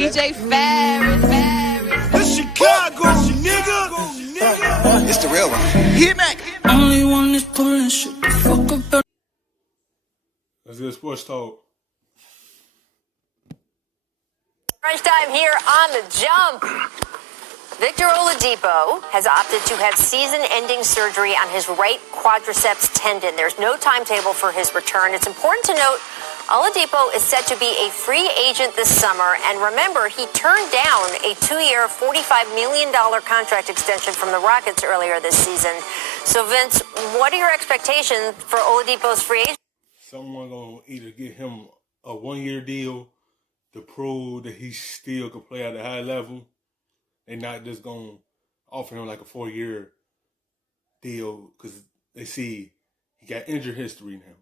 DJ Ferris. The Chicago, nigga. It's the real one. Hit me. Only one is pulling shit the fuck up. Let's get sports talk. Crunch time here on the jump. Victor Oladipo has opted to have season-ending surgery on his right quadriceps tendon. There's no timetable for his return. It's important to note Oladipo is set to be a free agent this summer. And remember, he turned down a 2-year, $45 million contract extension from the Rockets earlier this season. So, Vince, what are your expectations for Oladipo's free agent? Someone going to either get him a 1-year deal to prove that he still can play at a high level. They're not just going to offer him like a 4-year deal because they see he got injury history now.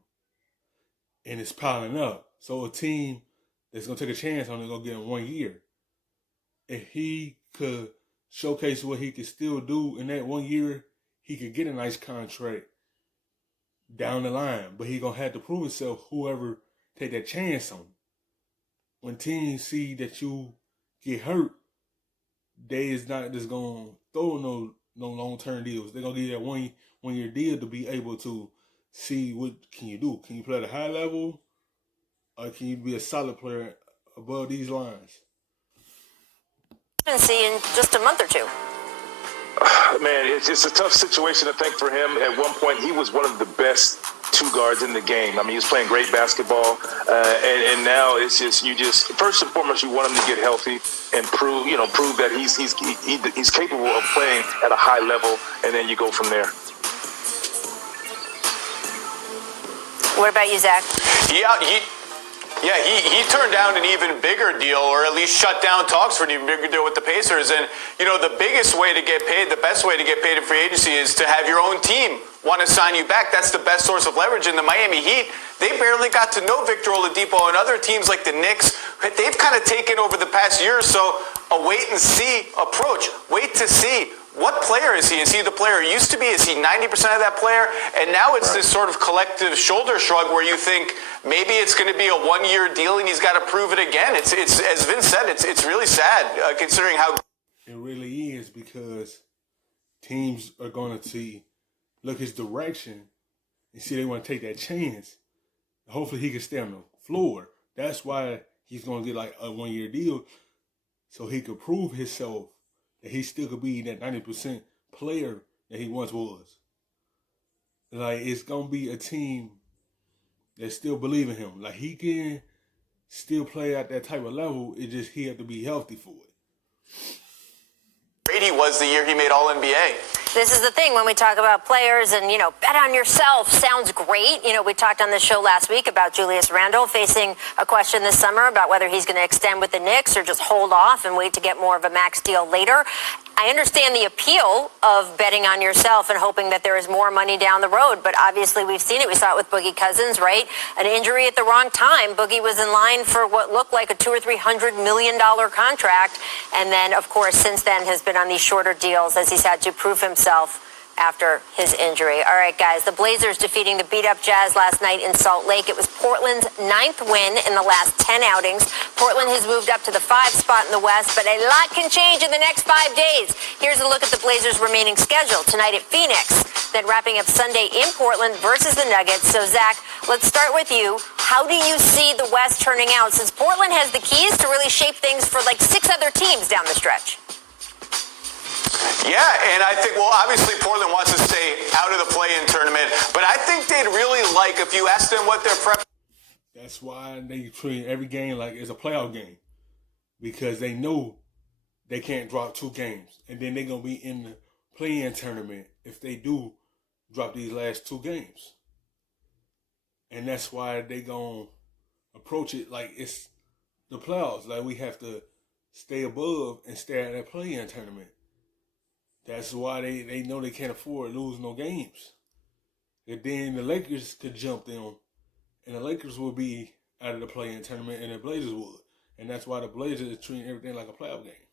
And it's piling up. So a team that's going to take a chance on it going to get him 1 year. If he could showcase what he could still do in that 1 year, he could get a nice contract down the line. But he going to have to prove himself, whoever take that chance on him. When teams see that you get hurt, they is not just going to throw no long-term deals. They're going to give you that one-year deal to be able to see what can you do. Can you play at a high level? Or can you be a solid player above these lines? See in just a month or two. Man, it's a tough situation, I think, for him. At one point, he was one of the best two guards in the game. I mean, he was playing great basketball, and now it's just first and foremost, you want him to get healthy and prove that he's capable of playing at a high level, and then you go from there. What about you, Zach? Yeah, he turned down an even bigger deal, or at least shut down talks for an even bigger deal with the Pacers. And, the biggest way to get paid, the best way to get paid in free agency is to have your own team want to sign you back. That's the best source of leverage. And the Miami Heat, they barely got to know Victor Oladipo, and other teams like the Knicks, they've kind of taken over the past year or so a wait-and-see approach. Wait to see. What player is he? Is he the player he used to be? Is he 90% of that player? And now it's this sort of collective shoulder shrug where you think maybe it's going to be a 1-year deal and he's got to prove it again. It's as Vince said, it's really sad considering how... It really is, because teams are going to look his direction and see they want to take that chance. Hopefully he can stay on the floor. That's why he's going to get like a 1-year deal, so he could prove himself that he still could be that 90% player that he once was. Like, it's going to be a team that still believe in him. Like, he can still play at that type of level. It just, he have to be healthy for it. Brady was the year he made All-NBA. This is the thing when we talk about players and, bet on yourself sounds great. We talked on the show last week about Julius Randle facing a question this summer about whether he's going to extend with the Knicks or just hold off and wait to get more of a max deal later. I understand the appeal of betting on yourself and hoping that there is more money down the road, but obviously we've seen it. We saw it with Boogie Cousins, right? An injury at the wrong time. Boogie was in line for what looked like a $200 or $300 million contract, and then, of course, since then has been on these shorter deals as he's had to prove himself after his injury. All right, guys, the Blazers defeating the beat-up Jazz last night in Salt Lake. It was Portland's 9th win in the last 10 outings. Portland has moved up to the 5 spot in the West, but a lot can change in the next 5 days. Here's a look at the Blazers' remaining schedule. Tonight at Phoenix, then wrapping up Sunday in Portland versus the Nuggets. So, Zach, let's start with you. How do you see the West turning out, since Portland has the keys to really shape things for like 6 other teams down the stretch? Yeah, and I think, well, obviously Portland wants to stay out of the play-in tournament, but I think they'd really like, if you ask them what their prep... That's why they treat every game like it's a playoff game, because they know they can't drop 2 games, and then they're going to be in the play-in tournament if they do drop these last 2 games. And that's why they going to approach it like it's the playoffs. Like, we have to stay above and stay at that play-in tournament. That's why they know they can't afford to lose no games. And then the Lakers could jump them, and the Lakers will be out of the play-in tournament, and the Blazers would. And that's why the Blazers are treating everything like a playoff game.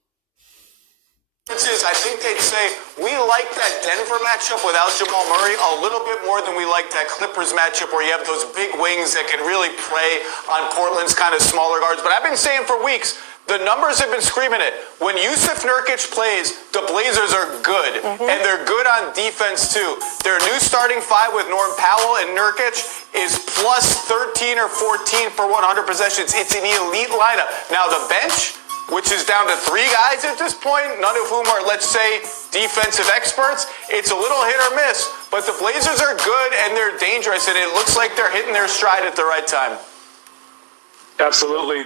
I think they'd say, we like that Denver matchup without Jamal Murray a little bit more than we like that Clippers matchup where you have those big wings that can really prey on Portland's kind of smaller guards. But I've been saying for weeks, The numbers have been screaming it. When Yusuf Nurkic plays, the Blazers are good, and they're good on defense too. Their new starting five with Norm Powell and Nurkic is plus 13 or 14 for 100 possessions. It's an elite lineup. Now the bench, which is down to 3 guys at this point, none of whom are, let's say, defensive experts, it's a little hit or miss, but the Blazers are good and they're dangerous, and it looks like they're hitting their stride at the right time. Absolutely.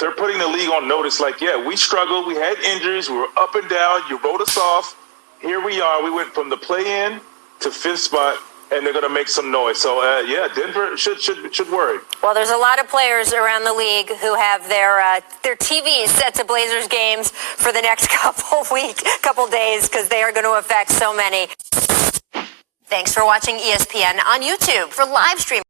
They're putting the league on notice. Like, yeah, we struggled. We had injuries. We were up and down. You wrote us off. Here we are. We went from the play-in to 5th spot, and they're going to make some noise. So, yeah, Denver should worry. Well, there's a lot of players around the league who have their TVs set to Blazers games for the next couple days, because they are going to affect so many. Thanks for watching ESPN on YouTube. For live stream